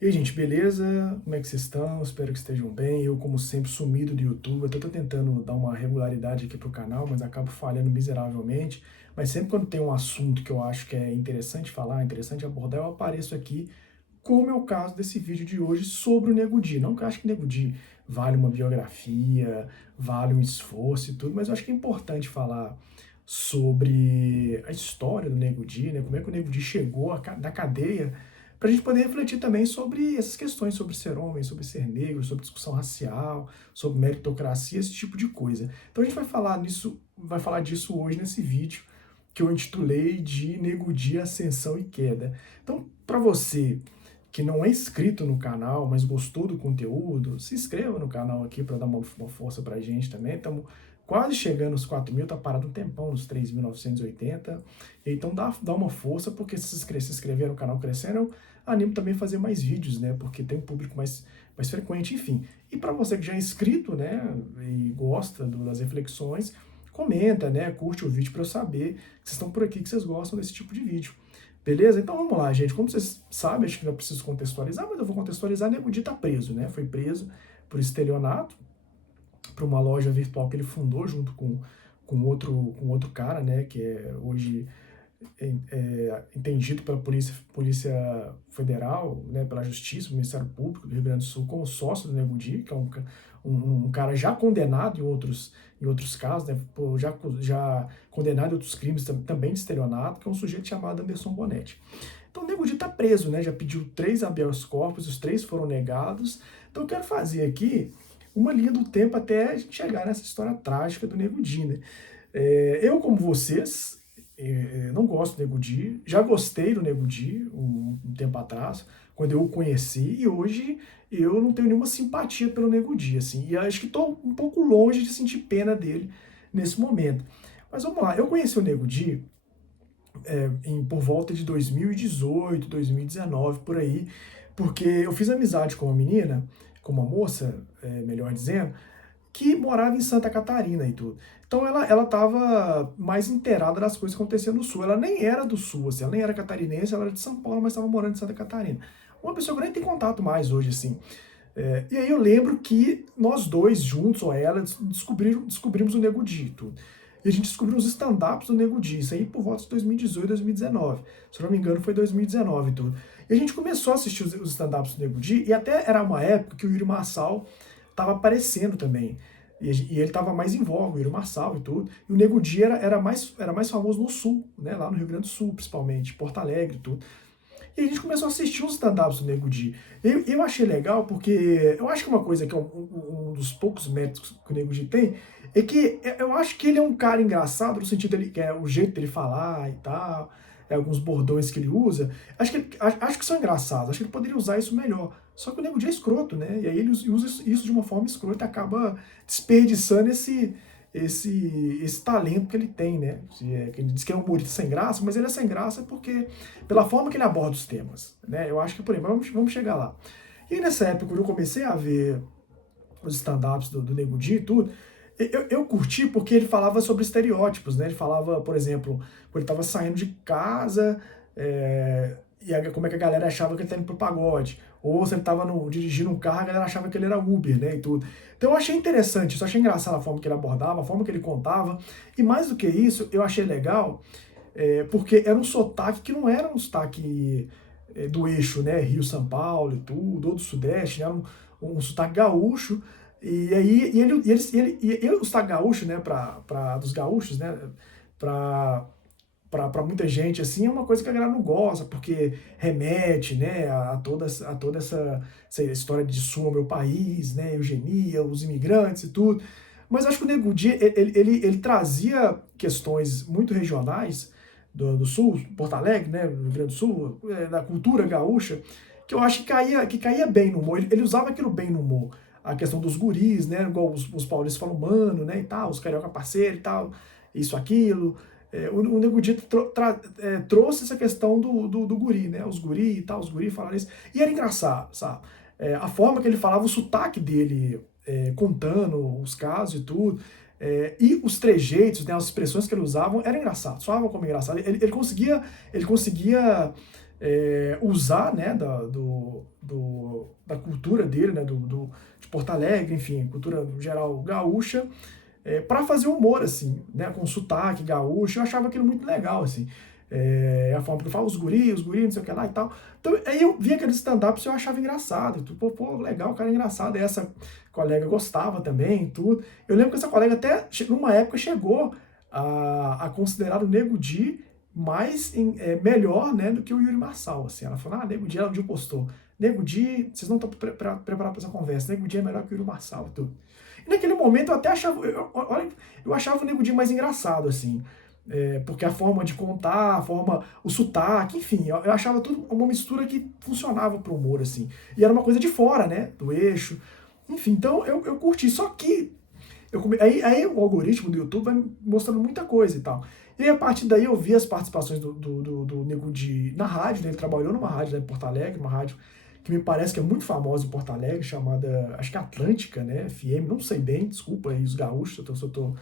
E aí, gente, beleza? Como é que vocês estão? Espero que estejam bem. Eu, como sempre, sumido do YouTube. Eu tô tentando dar uma regularidade aqui pro canal, mas acabo falhando miseravelmente. Mas sempre quando tem um assunto que eu acho que é interessante falar, interessante abordar, eu apareço aqui, como é o caso desse vídeo de hoje sobre o Nego Di. Não que eu acho que o Nego Di vale uma biografia, vale um esforço e tudo, mas eu acho que é importante falar sobre a história do Nego Di, né? Como é que o Nego Di chegou da cadeia, para a gente poder refletir também sobre essas questões, sobre ser homem, sobre ser negro, sobre discussão racial, sobre meritocracia, esse tipo de coisa. Então a gente vai falar disso hoje nesse vídeo que eu intitulei de Nego Di, Ascensão e Queda. Então, para você que não é inscrito no canal, mas gostou do conteúdo, se inscreva no canal aqui para dar uma força para a gente também. Estamos quase chegando aos 4.000, tá parado um tempão nos 3.980. Então dá uma força, porque se inscrever no canal crescendo, eu animo também a fazer mais vídeos, né? Porque tem um público mais frequente, enfim. E para você que já é inscrito, né, e gosta das reflexões, comenta, né, curte o vídeo para eu saber que vocês estão por aqui, que vocês gostam desse tipo de vídeo. Beleza? Então vamos lá, gente. Como vocês sabem, acho que não preciso contextualizar, mas eu vou contextualizar. Nego Di tá preso, né? Foi preso por estelionato, para uma loja virtual que ele fundou junto com outro cara, né? Que é hoje entendido pela Polícia Federal, né? Pela Justiça, Ministério Público do Rio Grande do Sul, como sócio do Nego Di, que é um cara já condenado em outros casos, né? Já condenado em outros crimes também de estelionato, que é um sujeito chamado Anderson Bonetti. Então o Nego Di está preso, né? Já pediu 3 habeas corpus, os 3 foram negados. Então eu quero fazer aqui uma linha do tempo até a gente chegar nessa história trágica do Nego Di, né? Eu, como vocês, não gosto do Nego Di, já gostei do Nego Di um tempo atrás, quando eu o conheci, e hoje eu não tenho nenhuma simpatia pelo Nego Di, assim, e acho que estou um pouco longe de sentir pena dele nesse momento. Mas vamos lá, eu conheci o Nego Di por volta de 2018, 2019, por aí, porque eu fiz amizade com uma menina, com uma moça, melhor dizendo, que morava em Santa Catarina e tudo. Então ela estava mais inteirada das coisas que aconteciam no Sul. Ela nem era do Sul, assim, ela nem era catarinense, ela era de São Paulo, mas estava morando em Santa Catarina. Uma pessoa que eu nem tenho contato mais hoje, assim. E aí eu lembro que nós dois juntos, ou ela, descobrimos o Nego Di, tudo. E a gente descobriu os stand-ups do Nego Di, isso aí por volta de 2018, 2019. Se eu não me engano, foi 2019 e tudo. E a gente começou a assistir os stand-ups do Nego Di, e até era uma época que o Yuri Marçal estava aparecendo também. E ele estava mais em voga, o Yuri Marçal e tudo. E o Nego Di era mais famoso no Sul, né? Lá no Rio Grande do Sul, principalmente, Porto Alegre e tudo. E a gente começou a assistir os stand-ups do Nego Di. Eu achei legal porque eu acho que uma coisa que é um dos poucos méritos que o Nego Di tem é que eu acho que ele é um cara engraçado no sentido dele, que é o jeito dele falar e tal, alguns bordões que ele usa. Acho que são engraçados, acho que ele poderia usar isso melhor. Só que o Nego Di é escroto, né? E aí ele usa isso de uma forma escrota e acaba desperdiçando esse talento que ele tem, né? Que ele diz que é um humorista sem graça, mas ele é sem graça porque pela forma que ele aborda os temas, né? Eu acho que por aí, mas vamos chegar lá. E aí, nessa época, quando eu comecei a ver os stand-ups do Nego Di e tudo, eu curti porque ele falava sobre estereótipos, né? Ele falava, por exemplo, quando ele estava saindo de casa, como é que a galera achava que ele estava indo pro pagode. Ou se ele estava dirigindo um carro, a galera achava que ele era Uber, né? E tudo. Então eu achei interessante, eu achei engraçado a forma que ele abordava, a forma que ele contava. E mais do que isso, eu achei legal, porque era um sotaque que não era um sotaque do eixo, né? Rio-São Paulo e tudo, ou do Sudeste, né? Era um sotaque gaúcho. E aí, o sotaque gaúcho, né? Dos gaúchos, né? Para muita gente, assim, é uma coisa que a galera não gosta, porque remete, né, a toda essa história de Sul, meu país, né, eugenia, os imigrantes e tudo. Mas acho que o Nego Di, ele trazia questões muito regionais do Sul, Porto Alegre, né, no Rio Grande do Sul, da cultura gaúcha, que eu acho que caía bem no humor. Ele usava aquilo bem no humor. A questão dos guris, né, igual os paulistas falam, mano, né, e tal, os carioca parceiro e tal, isso, aquilo. O Nego Di trouxe essa questão do guri, né? Os guri e tal, os guri falaram isso. E era engraçado, sabe? A forma que ele falava, o sotaque dele, contando os casos e tudo, e os trejeitos, né, as expressões que ele usava, era engraçado, soava como engraçado. Ele conseguia usar, né, da cultura dele, né, de Porto Alegre, enfim, cultura geral gaúcha, para fazer humor, assim, né, com sotaque gaúcho. Eu achava aquilo muito legal, assim. A forma que eu falo, os guris, não sei o que lá e tal. Então, aí eu via aqueles stand-ups e eu achava engraçado. Pô, legal, o cara é engraçado. E essa colega gostava também, tudo. Eu lembro que essa colega até, numa época, chegou a considerar o Nego Di melhor, né, do que o Yuri Marçal, assim. Ela falou, Nego Di, ela um dia postou, Nego Di, vocês não estão preparados para essa conversa, Nego Di é melhor que o Yuri Marçal e tudo. E naquele momento eu até achava, eu achava o Nego Di mais engraçado, assim, porque a forma de contar, o sotaque, enfim, eu achava tudo uma mistura que funcionava pro humor, assim. E era uma coisa de fora, né, do eixo. Enfim, então eu curti, só que aí o algoritmo do YouTube vai mostrando muita coisa e tal. E aí, a partir daí eu vi as participações do Nego Di na rádio, né? Ele trabalhou numa rádio lá em Porto Alegre, uma rádio que me parece que é muito famosa em Porto Alegre, chamada, acho que Atlântica, né? FM, não sei bem, desculpa aí os gaúchos, se eu tô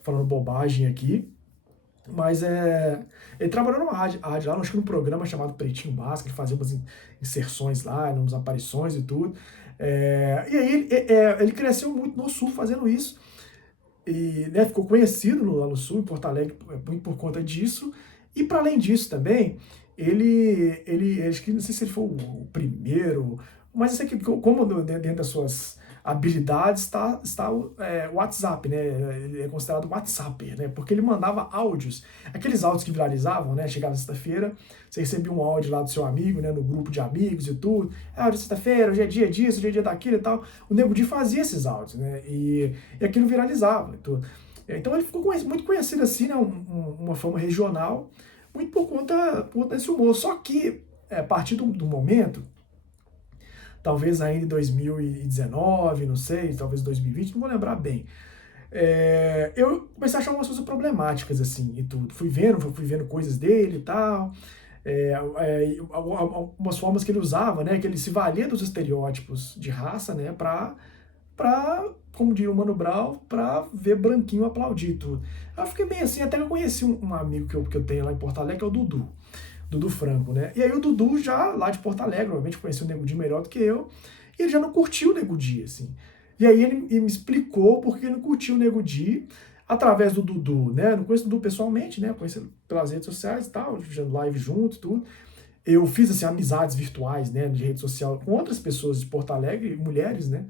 falando bobagem aqui. Mas ele trabalhou numa rádio lá, acho que num programa chamado Pretinho Básico, ele fazia umas inserções lá, umas aparições e tudo. E aí ele cresceu muito no Sul fazendo isso. E, né, ficou conhecido lá no Sul, em Porto Alegre, muito por conta disso. E para além disso também, acho que não sei se ele foi o primeiro, mas isso aqui, como dentro das suas habilidades está o WhatsApp, né? Ele é considerado WhatsApper, né? Porque ele mandava áudios, aqueles áudios que viralizavam, né? Chegava sexta-feira, você recebia um áudio lá do seu amigo, né? No grupo de amigos e tudo. Hoje é sexta-feira, hoje é dia disso, hoje é dia daquilo e tal. O Nego Di fazia esses áudios, né? E aquilo viralizava e tudo. Então ele ficou muito conhecido assim, né? Uma fama regional, muito por conta desse humor. Só que, a partir do momento, talvez ainda em 2019, não sei, talvez 2020, não vou lembrar bem. Eu comecei a achar umas coisas problemáticas, assim, e tudo. Fui vendo coisas dele e tal, algumas formas que ele usava, né, que ele se valia dos estereótipos de raça, né, como diria o Mano Brown, pra ver branquinho aplaudir e tudo. Eu fiquei meio assim, até que eu conheci um amigo que eu tenho lá em Porto Alegre, que é o Dudu Franco, né? E aí o Dudu já, lá de Porto Alegre, obviamente conhecia o Nego Di melhor do que eu, e ele já não curtiu o Nego Di, assim. E aí ele me explicou porque ele não curtiu o Nego Di através do Dudu, né? Não conheço o Dudu pessoalmente, né? Conheço pelas redes sociais e tal, fazendo live junto e tudo. Eu fiz, assim, amizades virtuais, né, de rede social com outras pessoas de Porto Alegre, mulheres, né,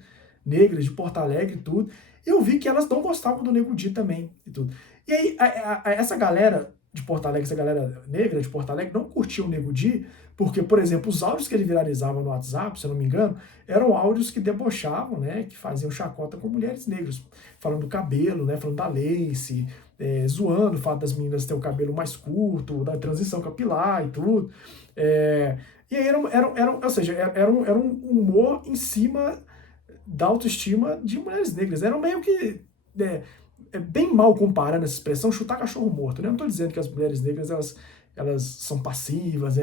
negras de Porto Alegre e tudo. E eu vi que elas não gostavam do Nego Di também e tudo. E aí, essa galera de Porto Alegre, essa galera negra de Porto Alegre, não curtia o Nego Di, porque, por exemplo, os áudios que ele viralizava no WhatsApp, se eu não me engano, eram áudios que debochavam, né, que faziam chacota com mulheres negras, falando do cabelo, né, falando da lace, zoando o fato das meninas terem o cabelo mais curto, da transição capilar e tudo. E aí ou seja, era um humor em cima da autoestima de mulheres negras. Era meio que bem mal comparando essa expressão, chutar cachorro morto, né? Eu não estou dizendo que as mulheres negras elas são passivas,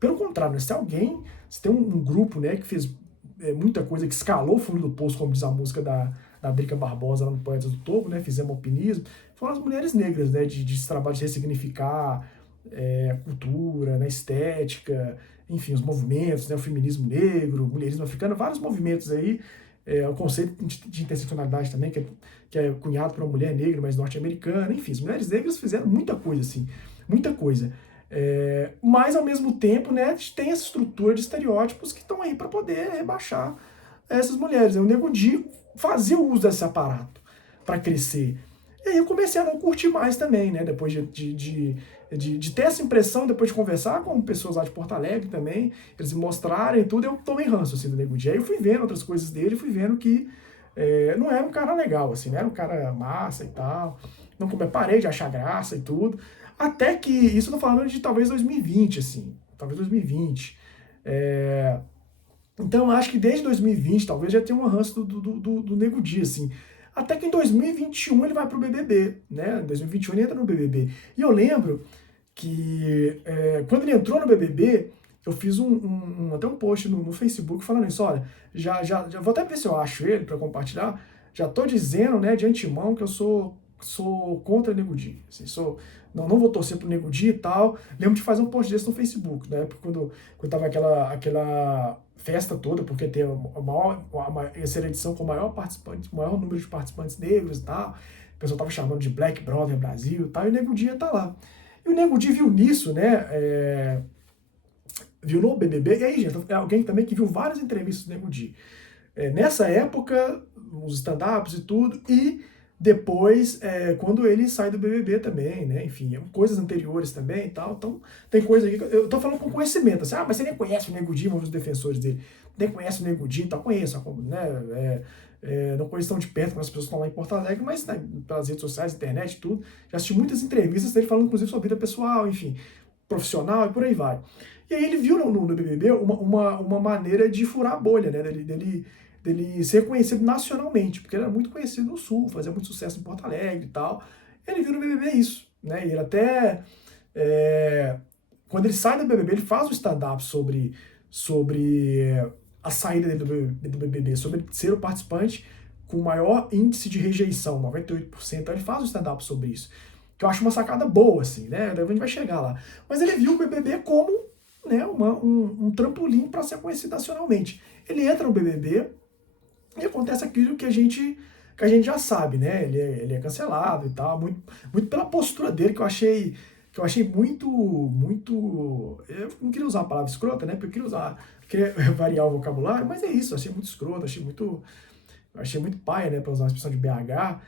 pelo contrário, né? Se tem um grupo, né, que fez muita coisa, que escalou o fundo do poço, como diz a música da Drica Barbosa lá no Poetas do Togo, né? Fizemos alpinismo, foram as mulheres negras, né? De trabalho de ressignificar a cultura, né? Estética, enfim, os movimentos, né? O feminismo negro, o mulherismo africano, vários movimentos aí. O conceito de interseccionalidade também, que é cunhado para uma mulher negra, mas norte-americana, enfim, as mulheres negras fizeram muita coisa, assim, muita coisa. Mas, ao mesmo tempo, né, tem essa estrutura de estereótipos que estão aí para poder rebaixar essas mulheres. O Nego Di fazia o uso desse aparato para crescer. E aí eu comecei a não curtir mais também, né, depois de ter essa impressão, depois de conversar com pessoas lá de Porto Alegre também, eles me mostrarem tudo, eu tomei ranço, assim, do Nego Di. Aí eu fui vendo outras coisas dele, fui vendo que não era um cara legal, assim, não era um cara massa e tal, não parei de achar graça e tudo, até que, isso eu tô falando de talvez 2020, assim, talvez 2020. Então eu acho que desde 2020, talvez já tenha um ranço do Nego Di, assim, até que em 2021 ele vai pro BBB, né? Em 2021 ele entra no BBB. E eu lembro que quando ele entrou no BBB, eu fiz até um post no Facebook falando isso, olha, já vou até ver se eu acho ele para compartilhar, já tô dizendo, né, de antemão que eu sou contra o Nego Di, assim, não vou torcer pro Nego Di e tal. Lembro de fazer um post desse no Facebook, né, porque quando tava aquela festa toda, porque tem essa era a edição com o maior participante, o maior número de participantes negros e tal. O pessoal tava chamando de Black Brother Brasil e tal, e o Nego Di ia tá lá. E o Nego Di viu nisso, né? Viu no BBB, e aí, gente, é alguém também que viu várias entrevistas do Nego Di. Nessa época, os stand-ups e tudo, e depois, quando ele sai do BBB também, né? Enfim, coisas anteriores também e tal. Então, tem coisa aqui que eu tô falando com conhecimento. Assim, mas você nem conhece o Nego Di, um dos defensores dele. Nem conhece o Nego Di e tal. Conheço, né? Não conheço tão de perto com as pessoas que estão lá em Porto Alegre, mas né, pelas redes sociais, internet e tudo. Já assisti muitas entrevistas dele falando, inclusive, sobre vida pessoal, enfim, profissional e por aí vai. E aí ele viu no BBB uma maneira de furar a bolha, né? Dele ser conhecido nacionalmente, porque ele era muito conhecido no Sul, fazia muito sucesso em Porto Alegre e tal. Ele viu no BBB isso, né? E ele até, quando ele sai do BBB, ele faz um stand-up sobre a saída dele do BBB, sobre ser o participante com o maior índice de rejeição, 98%. Então ele faz um stand-up sobre isso, que eu acho uma sacada boa, assim, né? A gente vai chegar lá. Mas ele viu o BBB como, né, um trampolim para ser conhecido nacionalmente. Ele entra no BBB, e acontece aquilo que a gente já sabe, né? Ele é cancelado e tal, muito pela postura dele, que eu achei muito. Eu não queria usar a palavra escrota, né? Porque eu queria variar o vocabulário, mas é isso, achei muito escroto, achei muito paia, né? Pra usar a expressão de BH.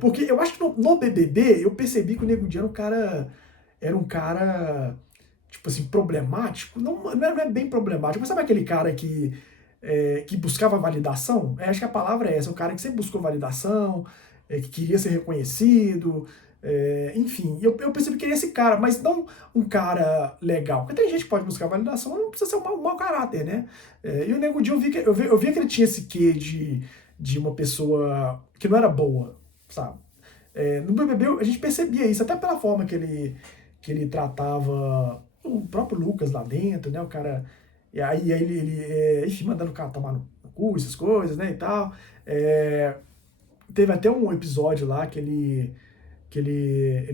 Porque eu acho que no BBB eu percebi que o Nego Di era um cara, tipo assim, problemático. Não é bem problemático, mas sabe aquele cara que buscava validação? Acho que a palavra é essa, o cara que sempre buscou validação, que queria ser reconhecido, enfim. Eu percebi que ele é esse cara, mas não um cara legal. Porque tem gente que pode buscar validação, não precisa ser um mau caráter, né? E o Nego Di, eu vi que ele tinha esse quê de uma pessoa que não era boa, sabe? No BBB a gente percebia isso, até pela forma que ele tratava o próprio Lucas lá dentro, né? O cara. E aí enfim, mandando o cara tomar no cu, essas coisas, né? E tal. Teve até um episódio lá que ele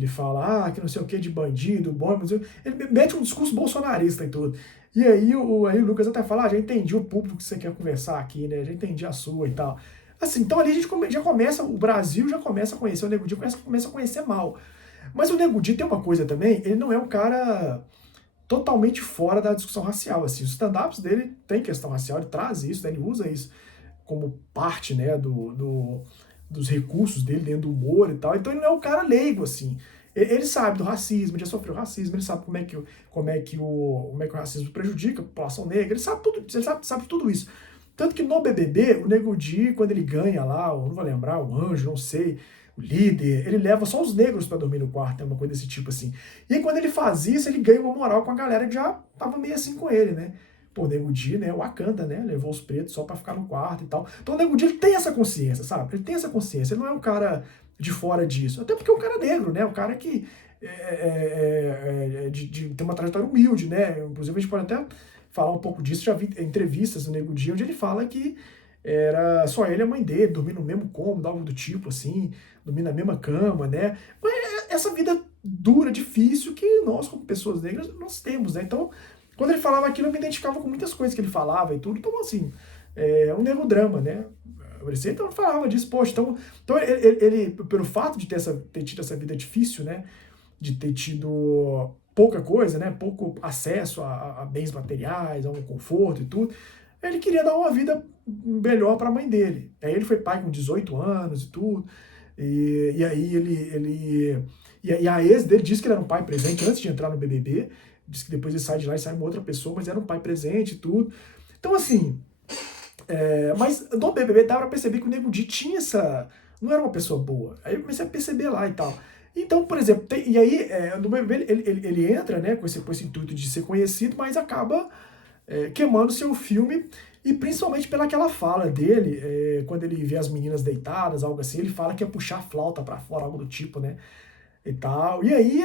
fala, que não sei o que de bandido, bom, mas ele mete um discurso bolsonarista e tudo. E aí o Lucas até fala, já entendi o público que você quer conversar aqui, né? Já entendi a sua e tal. Assim, então ali a gente já começa, o Brasil já começa a conhecer o Nego Di, começa a conhecer mal. Mas o Nego Di tem uma coisa também, ele não é um cara totalmente fora da discussão racial, assim, os stand-ups dele tem questão racial, ele traz isso, né? Ele usa isso como parte, né, dos recursos dele dentro do humor e tal, então ele não é um cara leigo, assim, ele sabe do racismo, ele já sofreu racismo, ele sabe como é que o racismo prejudica a população negra, ele sabe tudo, ele sabe tudo isso. Tanto que no BBB, o Nego Di, quando ele ganha lá, eu não vou lembrar, o anjo, não sei, o líder, ele leva só os negros pra dormir no quarto, é uma coisa desse tipo assim. E aí, quando ele faz isso, ele ganha uma moral com a galera que já tava meio assim com ele, né? Pô, o Nego Di, né, o Wakanda, né, levou os pretos só pra ficar no quarto e tal. Então o Nego Di, ele tem essa consciência, sabe? Ele tem essa consciência, ele não é um cara de fora disso. Até porque é um cara negro, né? Um cara que tem uma trajetória humilde, né? Inclusive a gente pode até falar um pouco disso, já vi entrevistas do Nego Di, onde ele fala que era só ele e a mãe dele, dormir no mesmo cômodo, algo do tipo, assim, dormir na mesma cama, né? Mas essa vida dura, difícil, que nós, como pessoas negras, nós temos, né? Então, quando ele falava aquilo, eu me identificava com muitas coisas que ele falava e tudo, então, assim, um nego drama, né? Então, falava disso, poxa, então ele, pelo fato de ter tido essa vida difícil, né? De ter tido pouca coisa, né? Pouco acesso a bens materiais, a um conforto e tudo. Ele queria dar uma vida melhor para a mãe dele. Aí ele foi pai com 18 anos e tudo. E aí e a ex dele disse que ele era um pai presente antes de entrar no BBB. Disse que depois ele sai de lá e sai uma outra pessoa, mas era um pai presente e tudo. Então, assim, mas no BBB dava pra perceber que o Nego Di tinha essa. Não era uma pessoa boa. Aí eu comecei a perceber lá e tal. Então, por exemplo, e aí no BBB ele entra, né, com esse intuito de ser conhecido, mas acaba queimando seu filme, e principalmente pelaquela fala dele, quando ele vê as meninas deitadas, algo assim, ele fala que ia puxar a flauta pra fora, algo do tipo, né, e tal. E aí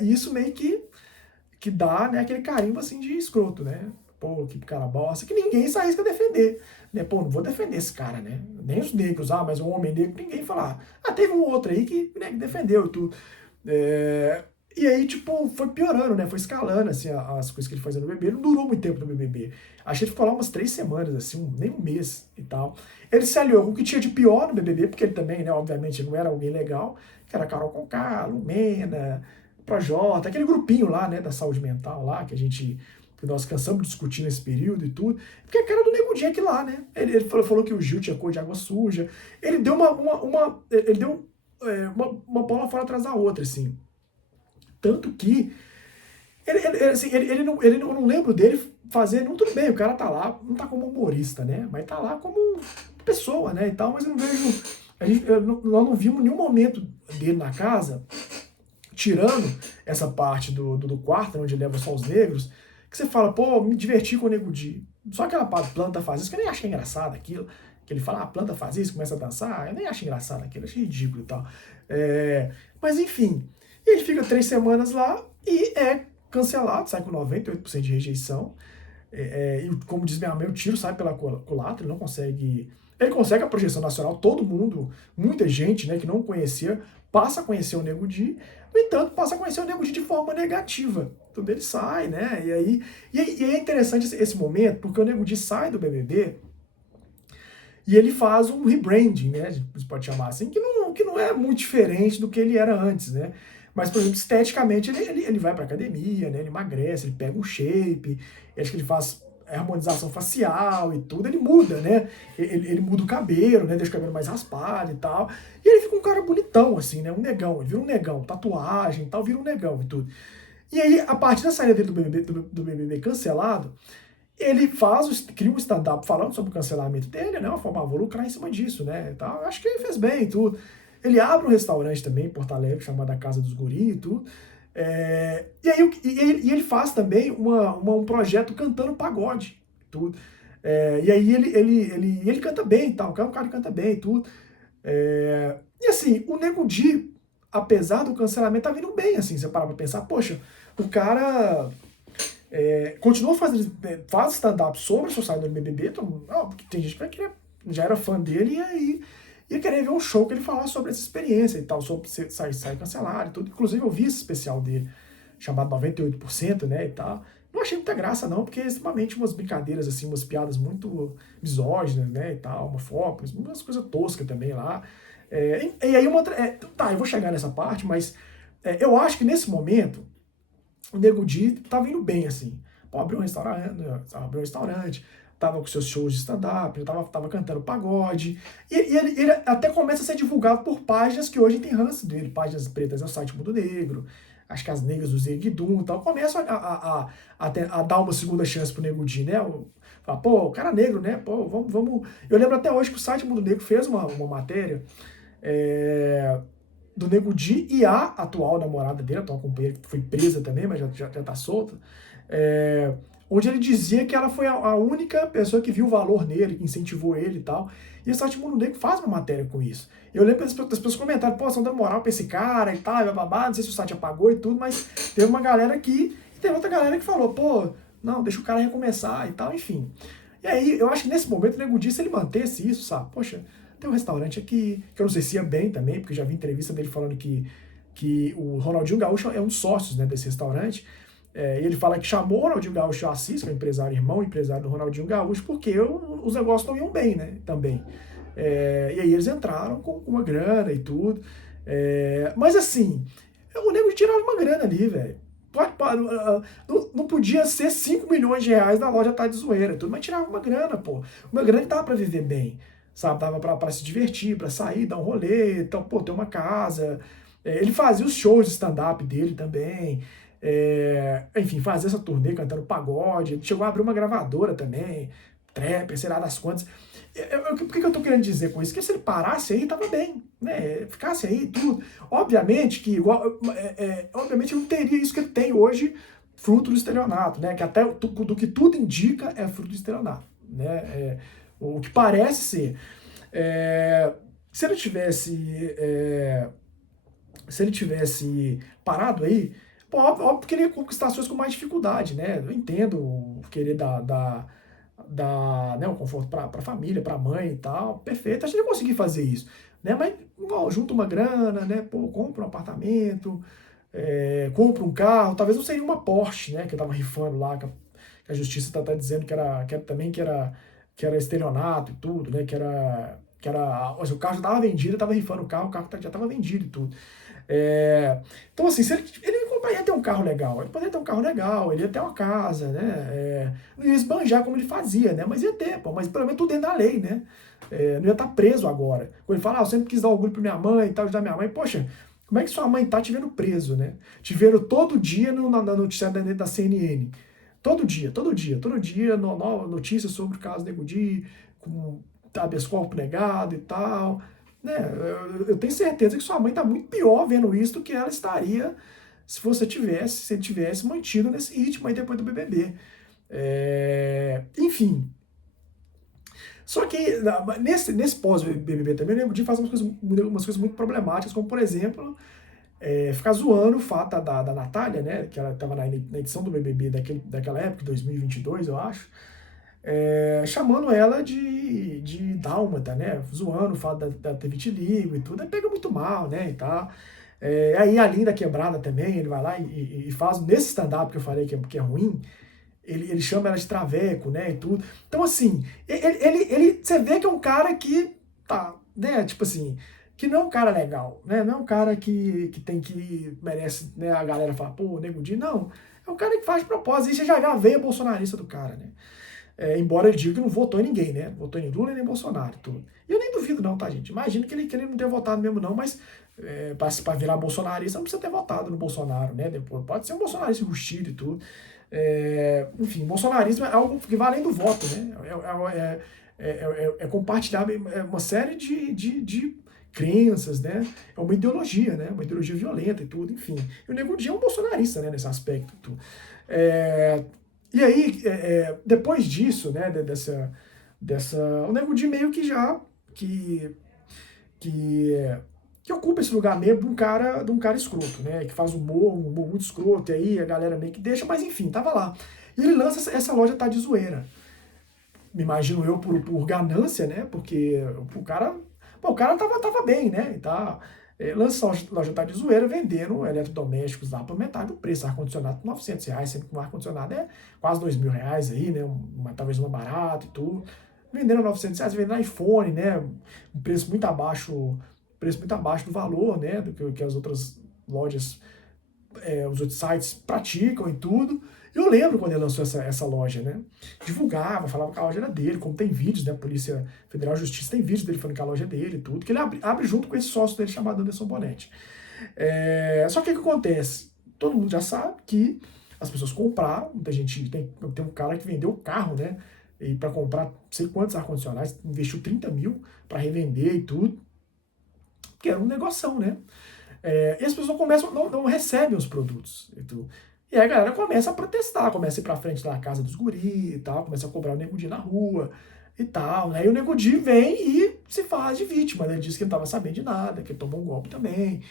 isso meio que dá, né, aquele carimbo assim de escroto, né? Pô, que cara bosta, que ninguém se arrisca a defender, né? Pô, não vou defender esse cara, né? Nem os negros, mas um homem negro, ninguém falar. Teve um outro aí que, né, que defendeu e tudo. E aí, tipo, foi piorando, né? Foi escalando, assim, as coisas que ele fazia no BBB. Não durou muito tempo no BBB. Acho que ele ficou lá umas 3 semanas, assim, nem um mês e tal. Ele se aliou com o que tinha de pior no BBB, porque ele também, né, obviamente, não era alguém legal, que era Carol Conká, Lumena, Projota, aquele grupinho lá, né, da saúde mental lá, que nós cansamos de discutir nesse período e tudo. Porque a cara do Nego Di aqui lá, né? Ele falou que o Gil tinha cor de água suja. Ele deu ele deu uma bola fora atrás da outra, assim. Tanto que assim, ele não, eu não lembro dele fazer, não, tudo bem, o cara tá lá, não tá como humorista, né? Mas tá lá como pessoa, né? E tal, mas eu não vejo. Nós não vimos nenhum momento dele na casa, tirando essa parte do quarto, onde ele leva só os negros, que você fala, pô, me diverti com o Nego Di. Só aquela parte, planta faz isso, que eu nem achei engraçado aquilo. Que ele fala, planta faz isso, começa a dançar, eu nem acho engraçado aquilo, achei ridículo e tal. Mas enfim, ele fica 3 semanas lá e é cancelado, sai com 98% de rejeição. E como diz minha mãe, o tiro sai pela culatra, ele não consegue. Ele consegue a projeção nacional, todo mundo, muita gente, né, que não conhecia, passa a conhecer o Nego Di, no entanto, passa a conhecer o Nego Di de forma negativa. Tudo ele sai, né? E aí é interessante esse momento, porque o Nego Di sai do BBB e ele faz um rebranding, né? A gente pode chamar assim, que não é muito diferente do que ele era antes, né? Mas, por exemplo, esteticamente, ele vai pra academia, né? Ele emagrece, ele pega um shape, acho que ele faz harmonização facial e tudo, ele muda, né? Ele muda o cabelo, né? Deixa o cabelo mais raspado e tal. E ele fica um cara bonitão, assim, né? Um negão, ele vira um negão, tatuagem e tal, vira um negão e tudo. E aí, a partir da saída dele do BBB cancelado, ele cria um stand-up falando sobre o cancelamento dele, né? Uma forma, vou lucrar em cima disso, né? Então, acho que ele fez bem e tudo. Ele abre um restaurante também em Porto Alegre, chamado A Casa dos Guri e tudo. E ele faz também um projeto cantando pagode, tudo. E aí ele canta bem e tal, é um cara que canta bem e tudo. E assim, o Nego Di, apesar do cancelamento, tá vindo bem, assim, você parar pra pensar, poxa, o cara continua fazendo, faz stand-up sobre a sociedade do BBB, então, porque tem gente que vai querer, já era fã dele e aí ia querer ver um show que ele falasse sobre essa experiência e tal, sobre sair cancelado e tudo. Inclusive eu vi esse especial dele, chamado 98%, né, e tal. Não achei muita graça não, porque é extremamente umas brincadeiras, assim, umas piadas muito misóginas, né, e tal, homofóbicas, umas coisas toscas também lá. E aí tá, eu vou chegar nessa parte, mas eu acho que nesse momento o Nego Di tava indo bem, assim. Pô, abriu um restaurante, tava com seus shows de stand-up, ele tava cantando pagode. E ele até começa a ser divulgado por páginas que hoje tem ranço dele, páginas pretas, é o site Mundo Negro, acho que as negras do Zegdum e tal, começam a dar uma segunda chance pro Nego Di, né? Fala, pô, o cara negro, né? Pô, vamos. Eu lembro até hoje que o site Mundo Negro fez uma matéria. Do Nego Di e a atual namorada dele, a atual companheira, que foi presa também, mas já tá solta, onde ele dizia que ela foi a única pessoa que viu o valor nele, que incentivou ele e tal. E o site Mundo Negro faz uma matéria com isso. Eu lembro das pessoas comentarem, pô, estão dando moral pra esse cara e tal, e babá, não sei se o site apagou e tudo, mas teve uma galera que. E teve outra galera que falou, pô, não, deixa o cara recomeçar e tal, enfim. E aí, eu acho que nesse momento o Nego Di, se ele mantesse isso, sabe, poxa, tem um restaurante aqui, que eu não sei se ia bem também, porque eu já vi entrevista dele falando que o Ronaldinho Gaúcho é um dos sócios, né, desse restaurante. E ele fala que chamou o Ronaldinho Gaúcho Assis, que é o empresário, irmão empresário do Ronaldinho Gaúcho, porque os negócios não iam bem, né, também. E aí eles entraram com uma grana e tudo. Mas assim, o nego tirava uma grana ali, velho. Não podia ser 5 milhões de reais na loja tá de zoeira, tudo, mas tirava uma grana, pô. Uma grana que dava pra viver bem, sabe? Dava pra se divertir, pra sair, dar um rolê, então, pô, ter uma casa. Ele fazia os shows de stand-up dele também. Enfim, fazia essa turnê cantando pagode. Ele chegou a abrir uma gravadora também, trapper, sei lá das quantas. Por que eu tô querendo dizer com isso? Que se ele parasse aí, tava bem, né? Ficasse aí, tudo. Obviamente que obviamente não teria isso que ele tem hoje, fruto do estelionato, né? Que até do que tudo indica é fruto do estelionato, né? O que parece ser. Se ele tivesse. Se ele tivesse parado aí, pô, óbvio que ele ia conquistar as coisas com mais dificuldade, né? Eu entendo querer dar né, um conforto para a família, para a mãe e tal, perfeito, acho que ele ia conseguir fazer isso, né? Mas junta uma grana, né? Pô, compra um apartamento, compra um carro, talvez não seria uma Porsche, né, que eu tava rifando lá, que a justiça tá dizendo que era estelionato e tudo, né, o carro já tava vendido, eu tava rifando o carro já tava vendido e tudo. Então, assim, se ele ia ter um carro legal, ele poderia ter um carro legal, ele ia ter uma casa, né? Não ia esbanjar como ele fazia, né? Mas ia ter, pô, mas pelo menos tudo dentro da lei, né? Não ia estar preso agora. Quando ele fala, eu sempre quis dar orgulho pra minha mãe e tal, ajudar minha mãe, poxa, como é que sua mãe tá te vendo preso, né? Te vendo todo dia na noticiário da CNN. Todo dia, notícia sobre o caso Nego Di, com habeas corpus negado e tal, né? Eu tenho certeza que sua mãe está muito pior vendo isso do que ela estaria se ele tivesse mantido nesse ritmo aí depois do BBB. Enfim. Só que nesse pós-BBB também, eu lembro de fazer umas coisas muito problemáticas, como por exemplo, ficar zoando o fato da Natália, né? Que ela estava na edição do BBB daquela época, 2022, eu acho. Chamando ela de dálmata, né? Zoando o fato da ter vitiligo e tudo. Aí pega muito mal, né? E tal. Aí a Linda Quebrada também, ele vai lá e faz, nesse stand-up que eu falei que é ruim, ele chama ela de traveco, né? E tudo. Então, assim, você vê que é um cara que tá, né? Tipo assim, que não é um cara legal, né? Não é um cara que merece, né? A galera falar, pô, Nego Di, não. É um cara que faz de propósito. E você já vê a veia bolsonarista do cara, né? Embora ele diga que não votou em ninguém, né? Votou em Lula e nem Bolsonaro. Tudo. E eu nem duvido não, tá, gente? Imagino que ele não tenha votado mesmo não, mas para virar bolsonarista não precisa ter votado no Bolsonaro, né? Depois, pode ser um bolsonarista enrustido e tudo. Enfim, bolsonarismo é algo que vai além do voto, né? Compartilhar uma série de crenças, né? É uma ideologia, né? Uma ideologia violenta e tudo, enfim. E o Nego Di é um bolsonarista, né? Nesse aspecto. Tudo. E aí, depois disso, né, o Nego Di meio que já que, que ocupa esse lugar meio de um cara escroto, né, que faz um humor muito escroto, e aí a galera meio que deixa, mas enfim, tava lá. E ele lança essa loja Tá de Zoeira. Me imagino eu por ganância, né, porque o cara tava bem, né, e tá... Lança a loja Tá de Zoeira vendendo eletrodomésticos lá por metade do preço. Ar-condicionado por R$ 900, sendo que um ar-condicionado é quase R$ 2.000 aí, né? Talvez uma barato e tudo. Vendendo R$ 900, vendendo iPhone, né? Preço muito abaixo do valor, né? Do que as outras lojas, os outros sites praticam e tudo. Eu lembro quando ele lançou essa loja, né? Divulgava, falava que a loja era dele, como tem vídeos, né? A Polícia Federal de Justiça tem vídeos dele falando que a loja é dele e tudo, que ele abre junto com esse sócio dele chamado Anderson Bonetti. Só que o que acontece? Todo mundo já sabe que as pessoas compraram, muita gente, tem um cara que vendeu o carro, né? E para comprar não sei quantos ar-condicionados, investiu 30 mil para revender e tudo, que era um negoção, né? E as pessoas começam, não recebem os produtos. E aí a galera começa a protestar, começa a ir pra frente da casa dos guri e tal, começa a cobrar o Nego Di na rua e tal, né? E o Nego Di vem e se faz de vítima, né? Ele diz que ele não tava sabendo de nada, que ele tomou um golpe também,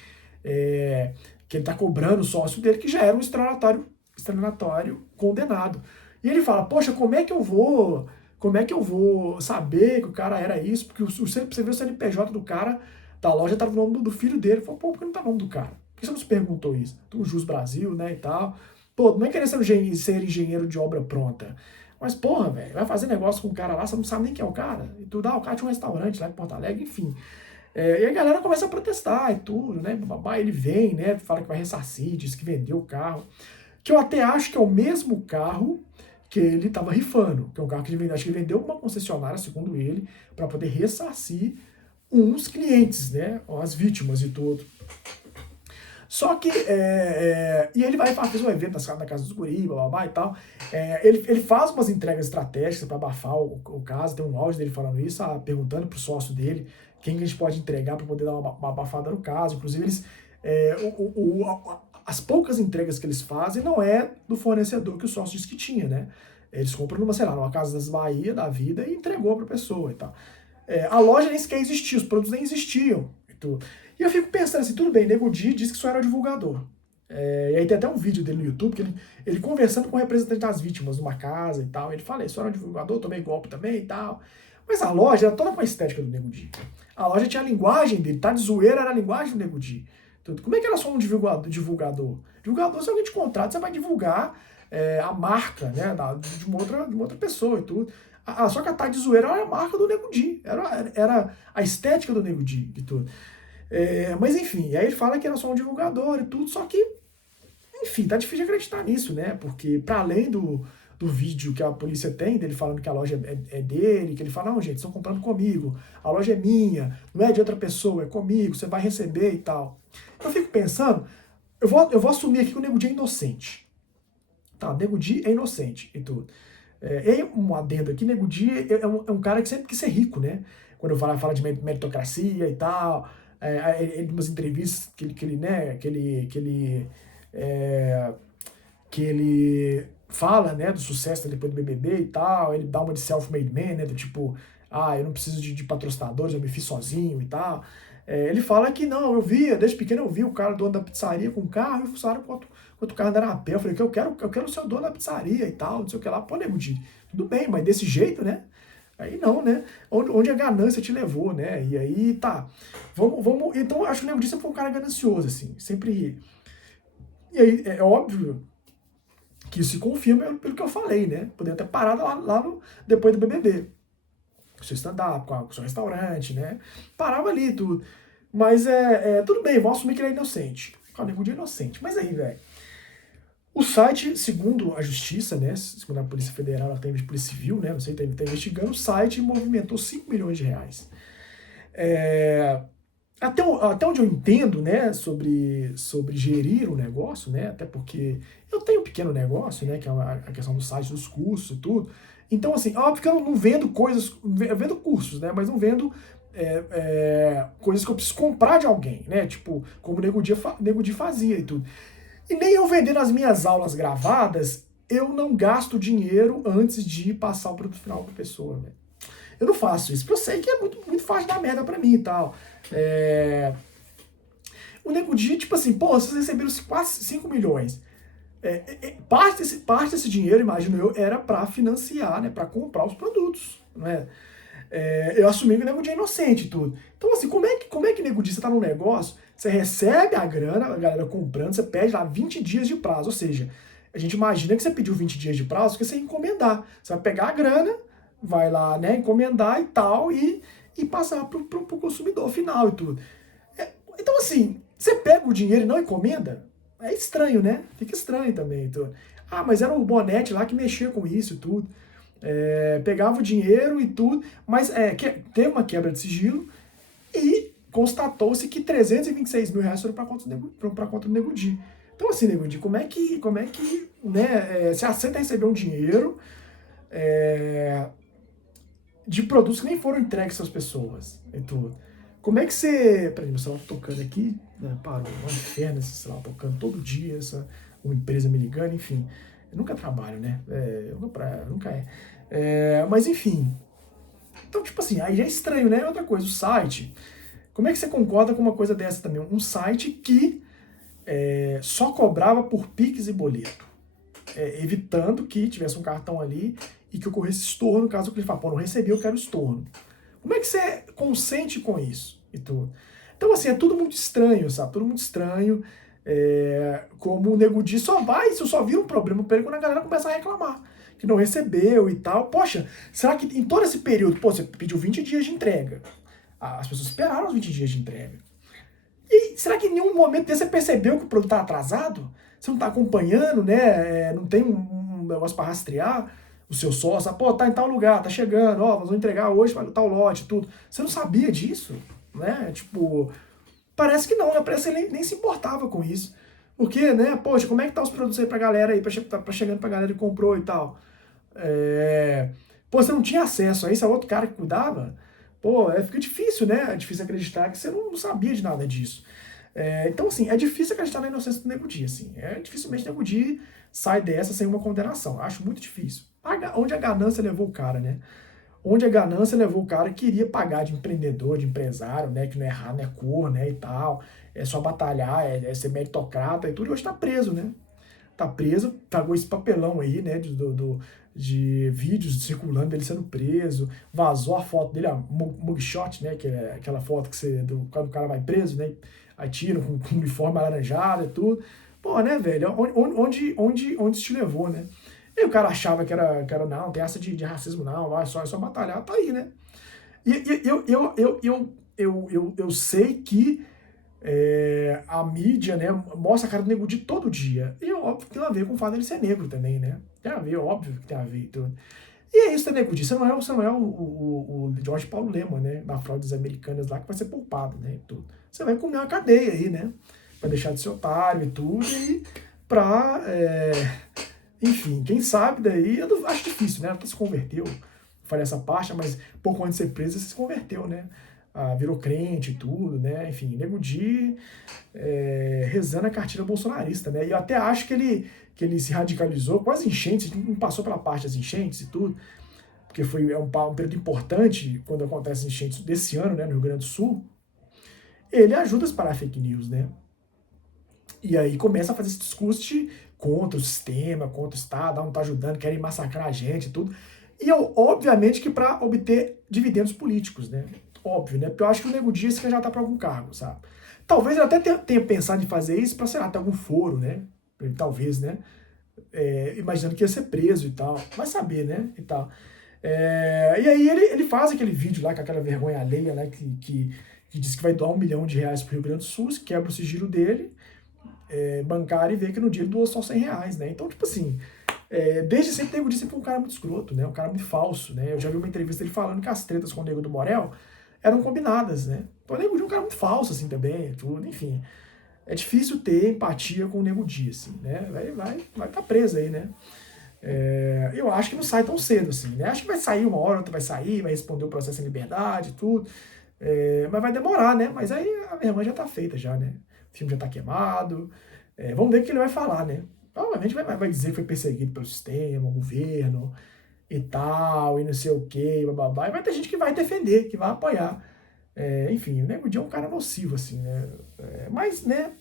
que ele tá cobrando o sócio dele, que já era um estelionatário condenado. E ele fala, poxa, como é que eu vou saber que o cara era isso? Porque você vê o CNPJ do cara, da loja, tava no nome do filho dele. Ele falou, pô, por que não tá no nome do cara? Por que você não se perguntou isso? Do Jus Brasil, né, e tal. Pô, não é querer ser engenheiro de obra pronta. Mas, porra, velho, vai fazer negócio com o cara lá, você não sabe nem quem é o cara. E tudo, o cara tinha um restaurante lá em Porto Alegre, enfim. E a galera começa a protestar e tudo, né? Ele vem, né? Fala que vai ressarcir, diz que vendeu o carro. Que eu até acho que é o mesmo carro que ele estava rifando. Que é um carro que acho que ele vendeu para uma concessionária, segundo ele, para poder ressarcir uns clientes, né? As vítimas e tudo. Só que, e ele vai fazer um evento na casa dos guri, blá e tal. Ele faz umas entregas estratégicas para abafar o caso. Tem um áudio dele falando isso, perguntando pro sócio dele quem que a gente pode entregar para poder dar uma abafada no caso. Inclusive, as poucas entregas que eles fazem não é do fornecedor que o sócio disse que tinha, né? Eles compram numa Casa das Bahia da vida e entregou para a pessoa e tal. A loja nem sequer existia, os produtos nem existiam. E eu fico pensando assim, tudo bem, Nego Di disse que só era divulgador. E aí tem até um vídeo dele no YouTube, que ele conversando com o representante das vítimas numa casa e tal. Ele fala, só era divulgador, tomei golpe também e tal. Mas a loja era toda com a estética do Nego Di. A loja tinha a linguagem dele, Tá de Zoeira era a linguagem do Nego Di. Tudo. Como é que era só um divulgador? Divulgador, se alguém te contrata, você vai divulgar a marca, né, de uma outra pessoa e tudo. Só que a Tá de Zoeira era a marca do Nego Di, era a estética do Nego Di e tudo. Mas enfim, aí ele fala que era só um divulgador e tudo, só que, enfim, tá difícil de acreditar nisso, né? Porque para além do vídeo que a polícia tem, dele falando que a loja é dele, que ele fala, não, gente, estão comprando comigo, a loja é minha, não é de outra pessoa, é comigo, você vai receber e tal. Eu fico pensando, eu vou assumir aqui que o Nego Di é inocente. Tá, o Nego Di é inocente e tudo. E um adendo aqui, Nego Di é um cara que sempre quis ser rico, né? Quando eu falo de meritocracia e tal, ele umas entrevistas que ele fala, né, do sucesso depois do BBB e tal, ele dá uma de self-made man, né, do tipo, eu não preciso de patrocinadores, eu me fiz sozinho e tal. Ele fala que não, desde pequeno eu vi o cara dono da pizzaria com carro e o funcionário com outro carro andando a pé. Eu falei que eu quero ser o dono da pizzaria e tal, não sei o que lá. Pô, Nego Di, tudo bem, mas desse jeito, né? Aí não, né? Onde a ganância te levou, né? E aí, tá. Então, acho que o Nego Di sempre foi um cara ganancioso, assim, sempre. E aí, é óbvio que isso se confirma pelo que eu falei, né? Poderia ter parado depois do BBB. Com seu stand-up, com o seu restaurante, né? Parava ali tudo. Mas tudo bem, vamos assumir que ele é inocente. O Nego Di é inocente. Mas aí, velho. O site, segundo a justiça, né? Segundo a Polícia Federal, até a Polícia Civil, né? Não sei, tá investigando, o site movimentou 5 milhões de reais. Até onde eu entendo, né, sobre gerir o negócio, né, até porque eu tenho um pequeno negócio, né, que é a questão do site, dos cursos e tudo. Então, assim, óbvio que eu não vendo coisas, eu vendo cursos, né, mas não vendo coisas que eu preciso comprar de alguém, né, tipo, como o Nego Di fazia e tudo. E nem eu vendendo as minhas aulas gravadas, eu não gasto dinheiro antes de passar o produto final para a pessoa, né. Eu não faço isso, porque eu sei que é muito, muito fácil dar merda pra mim e tal. O Nego Di, tipo assim, pô, vocês receberam quase 5 milhões. Parte desse dinheiro, imagino eu, era pra financiar, né, pra comprar os produtos, né? Eu assumi que o Nego Di é inocente e tudo. Então, assim, como é que Nego Di, você tá num negócio, você recebe a grana, a galera comprando, você pede lá 20 dias de prazo, ou seja, a gente imagina que você pediu 20 dias de prazo porque você ia encomendar. Você vai pegar a grana, vai lá, né, encomendar e tal, e passar pro consumidor final e tudo. Então, assim, você pega o dinheiro e não encomenda, é estranho, né? Fica estranho também. Tudo. Mas era o Bonetti lá que mexia com isso e tudo. Pegava o dinheiro e tudo, mas teve uma quebra de sigilo e constatou-se que 326 mil reais foram para conta do Nego Di. Então, assim, Nego Di, como é que né, você aceita receber um dinheiro de produtos que nem foram entregues às pessoas e tudo? Como é que você... Peraí, meu celular tocando aqui, né, parou, um inferno esse celular tocando todo dia, uma empresa me ligando, enfim. Eu nunca trabalho, né? Nunca é. Mas enfim. Então, tipo assim, aí já é estranho, né? Outra coisa, o site. Como é que você concorda com uma coisa dessa também? Um site que só cobrava por Pix e boleto, evitando que tivesse um cartão ali e que ocorresse estorno, caso o cliente fale, pô, não recebi, eu quero estorno. Como é que você consente com isso e tudo? Então, assim, é tudo muito estranho, sabe? Tudo muito estranho. Como o Nego Di isso só vira um problema pra ele quando a galera começa a reclamar que não recebeu e tal. Poxa, será que em todo esse período, pô, você pediu 20 dias de entrega? As pessoas esperaram os 20 dias de entrega. E será que em nenhum momento desse você percebeu que o produto tá atrasado? Você não tá acompanhando, né? Não tem um negócio para rastrear o seu sócio? Pô, tá em tal lugar, tá chegando, nós vamos entregar hoje para tal lote, tudo. Você não sabia disso, né? Tipo, parece que não, né? Parece que ele nem se importava com isso. Porque, né? Poxa, como é que tá os produtos aí pra galera aí, pra chegando pra galera que comprou e tal? Pô, você não tinha acesso a isso, é outro cara que cuidava? Pô, fica difícil, né? É difícil acreditar que você não sabia de nada disso. Então, assim, é difícil acreditar na inocência do Nego Di, assim. Dificilmente o Nego Di sai dessa sem uma condenação. Acho muito difícil. Onde a ganância levou o cara, né? Onde a ganância levou o cara que queria pagar de empreendedor, de empresário, né? Que não é errado, não é cor, né? E tal. É só batalhar, ser meritocrata e tudo. E hoje tá preso, né? Tá preso, pagou esse papelão aí, né? De vídeos circulando dele sendo preso, vazou a foto dele, a mugshot, né? Que é aquela foto quando o cara vai preso, né? aí tiram com uniforme alaranjado e tudo. Pô, né, velho, onde isso te levou, né? E o cara achava não, tem essa de racismo não, é só batalhar, tá aí, né? E eu sei que a mídia, né, mostra a cara do Nego Di todo dia. E óbvio que tem a ver com o fato dele ser negro também, né? Tem a ver, óbvio que tem a ver e tudo. E é isso, né, Nego Di? Você não é o Jorge Paulo Lema, né? Da fraudes americanas lá, que vai ser poupado, né? E tudo. Você vai comer uma cadeia aí, né? Vai deixar de ser otário e tudo, e pra. Enfim, quem sabe daí, eu acho difícil, né? Ela se converteu, falei essa parte, mas pouco antes de ser presa, se converteu, né? Virou crente e tudo, né? Enfim, Nego Di rezando a cartilha bolsonarista, né? E eu até acho que ele se radicalizou com as enchentes, não passou pela parte das enchentes e tudo, porque foi um período importante quando acontecem enchentes desse ano, né, no Rio Grande do Sul. Ele ajuda a espalhar fake news, né? E aí começa a fazer esse discurso contra o sistema, contra o Estado, não tá ajudando, querem massacrar a gente e tudo. E obviamente que para obter dividendos políticos, né? Óbvio, né? Porque eu acho que o Nego Di se candidatar para algum cargo, sabe? Talvez ele até tenha pensado em fazer isso para, sei lá, ter algum foro, né? Talvez, né? Imaginando que ia ser preso e tal. Vai saber, né? E tal. E aí ele faz aquele vídeo lá com aquela vergonha alheia, né? Que diz que vai doar R$1 milhão pro Rio Grande do Sul, quebra o sigilo dele, bancário, e vê que no dia ele doou só R$100, né? Então, tipo assim, desde sempre o Nego Di sempre foi um cara muito escroto, né? Um cara muito falso, né? Eu já vi uma entrevista dele falando que as tretas com o Nego do Borel eram combinadas, né? Então o Nego Di é um cara muito falso, assim, também, tudo, enfim. É difícil ter empatia com o Nego Di, assim, né? Vai tá preso aí, né? Eu acho que não sai tão cedo, assim, né? Acho que vai sair uma hora, outra vai sair, vai responder o processo em liberdade e tudo. Mas vai demorar, né? Mas aí a vergonha já tá feita já, né? O filme já tá queimado. Vamos ver o que ele vai falar, né? Provavelmente vai dizer que foi perseguido pelo sistema, o governo e tal, e não sei o que, bababá. E vai ter gente que vai defender, que vai apoiar. Enfim, o Nego Di é um cara nocivo, assim, né? Mas, né?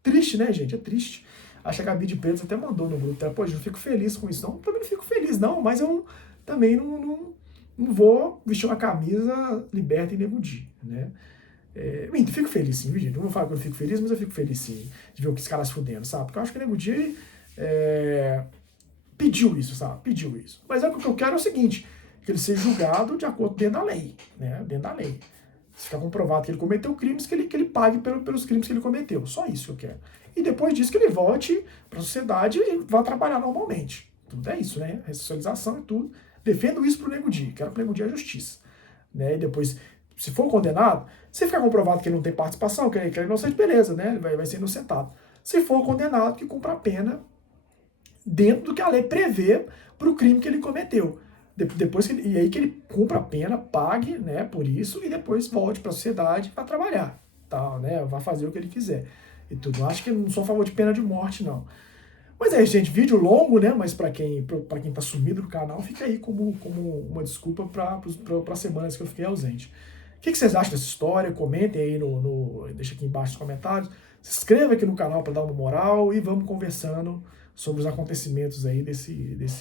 Triste, né, gente? É triste. Acho que a Gabi de Pretos até mandou no grupo, tá? Pô, eu não fico feliz com isso, não. Eu também não fico feliz, não, mas eu também não vou vestir uma camisa liberta em Nego Di, né? Fico feliz sim, viu, gente? Não vou falar que eu fico feliz, mas eu fico feliz sim, de ver os caras fudendo, sabe? Porque eu acho que o Nego Di pediu isso, sabe? Pediu isso. Mas o que eu quero é o seguinte, que ele seja julgado de acordo dentro da lei, né? Dentro da lei. Se ficar comprovado que ele cometeu crimes, que ele pague pelos crimes que ele cometeu. Só isso que eu quero. E depois disso que ele volte para a sociedade e vá trabalhar normalmente. Tudo é isso, né? Ressocialização e tudo. Defendo isso pro Nego Di. Quero pro Nego Di a justiça. Né? E depois, se for condenado, se ficar comprovado que ele não tem participação, que ele é inocente, beleza, né? Ele vai ser inocentado. Se for condenado, que cumpra a pena dentro do que a lei prevê para o crime que ele cometeu. E aí que ele cumpra a pena, pague, né, por isso, e depois volte para a sociedade para trabalhar, tá, né, vai fazer o que ele quiser. E tudo. Acho que eu não sou a favor de pena de morte, não. Mas é isso, gente, vídeo longo, né, mas para quem tá sumido do canal, fica aí como uma desculpa para as semanas que eu fiquei ausente. O que vocês acham dessa história? Comentem aí, deixa aqui embaixo nos comentários. Se inscreva aqui no canal para dar uma moral e vamos conversando sobre os acontecimentos aí desse